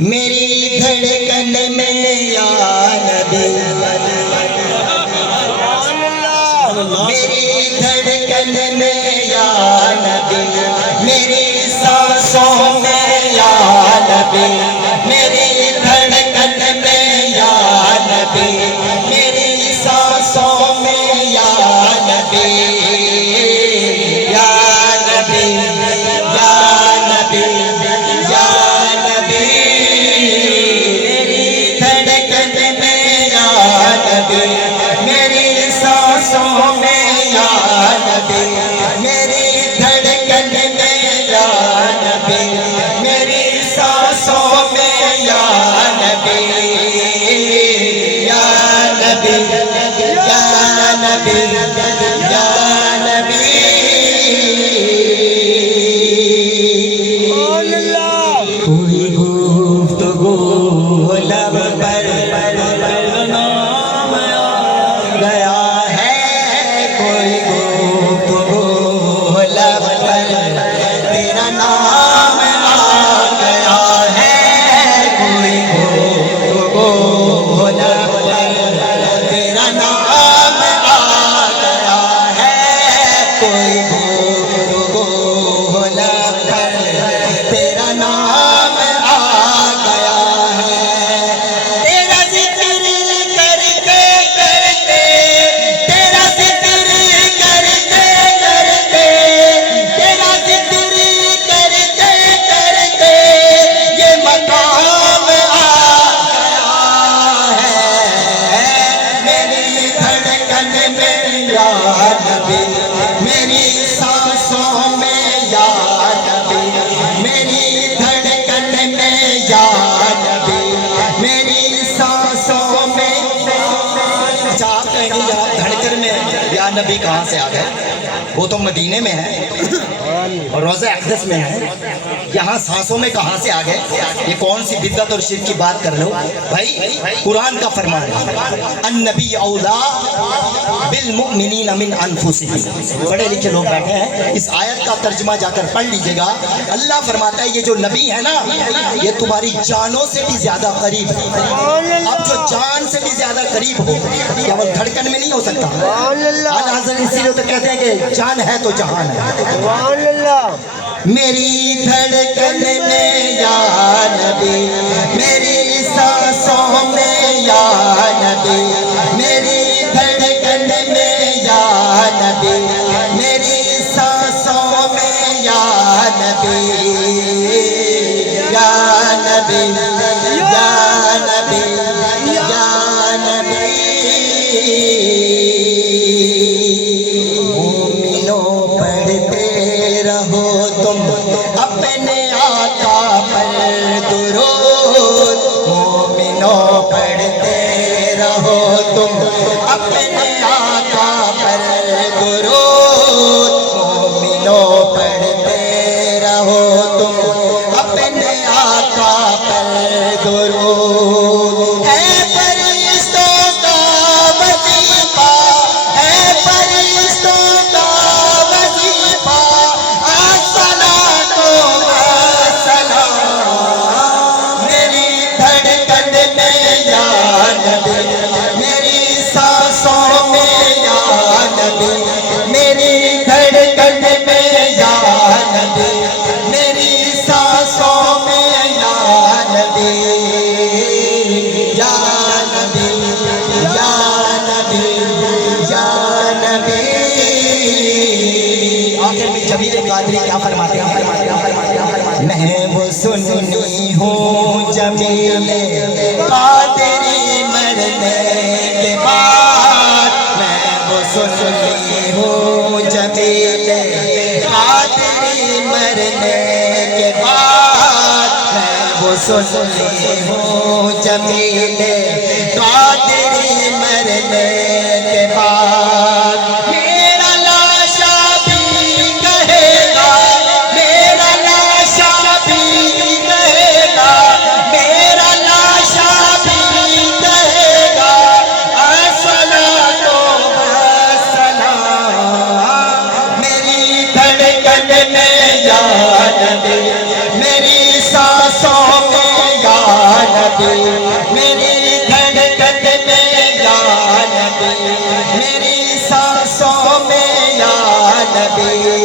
میری دھڑکن میں یا نبی، میری دھڑکن میں یا نبی، میری سانسوں میں یا نبی، میری دھڑکن میں یا نبی، میری سانسوں میں یا نبی، یا نبی، یا نبی، یا نبی، میری دھڑکن میں یا نبی، میری سانسوں میں یا نبی، میری دھڑکن میں یا نبی، میری سانسوں میں یا نبی، یا نبی، یا نبی، یا نبی، کوئی گفتگو لب پر نام آ گیا ہے، کوئی گفتگو لب پر تیرا نام آ گیا ہے، کوئی گفتگو لب پر تیرا نام آ گیا ہے، کوئی گفتگو لب پر تیرا نام آ گیا ہے، تیرا ذکر کرتے کرتے، تیرا ذکر کرتے کرتے، تیرا ذکر کرتے کرتے یہ مقام آ گیا ہے، میری دھڑکن میں یا نبی، میری سانسوں میں یا نبی، میری دھڑکن میں یا نبی، میری سانسوں میں۔ اچھا آپ کہیں گے یار دھڑکن میں یا نبی کہاں سے آ گئے؟ وہ تو مدینے میں ہے اور روضہ اقدس میں ہے، یہاں سانسوں میں کہاں سے آ گئے؟ یہ کون سی بدعت اور شرک کی بات کر لو بھائی؟ قرآن کا فرمان ہے النبی اولا بالمؤمنین من انفسہم، بڑے لکھے لوگ بیٹھے ہیں، اس آیت کا ترجمہ جا کر پڑھ لیجئے گا۔ اللہ فرماتا ہے یہ جو نبی ہے نا یہ تمہاری جانوں سے بھی زیادہ قریب ہے۔ اب جو جان سے بھی زیادہ قریب ہو کیا وہ دھڑکن میں نہیں ہو سکتا؟ اعلیٰ حضرت اسی لیے تو کہتے ہیں کہ جان ہے تو جہان ہے۔ میری دھڑکن میں یا نبی، میری سانسوں میں یا نبی، میری دھڑکن میں یا نبی، میری سانسوں میں یا نبی، یا نبی، یا نبی، یا نبی، مومنوں پڑھتے رہو تم اپنے آقا پر درود، مومنوں پڑھتے رہو تم اپنے آقا پر درود، مومنوں پڑھتے رہو تم اپنے آقا پر درود۔ ہے فرشتوں کا وظیفہ، ہے فرشتوں کا وظیفہ، الصلاۃ والسلام، میری دھڑکن میں یا نبی، میری سانسوں میں یا نبی، میری دھڑکن میں یا نبی، میری سانسوں میں یا نبی، یا نبی، یا نبی، یا نبی۔ آخر میں جمیل قادری کیا فرماتے ہیں؟ میں وہ سنی ہوں جمیل قادری مرنے کے بعد، میں وہ سنی ہوں جمیل قادری مرنے کے بعد، میں وہ سنی ہوں جمیل قادری مرنے کے بعد، میرا لاشا بھی کہے گا، میرا لاشا بھی کہے گا، میرا لاشا بھی کہے گا، الصلاۃ والسلام، میری دھڑکن میں یا نبی، میری سانسوں میں یا میری سانسوں میں یا نبی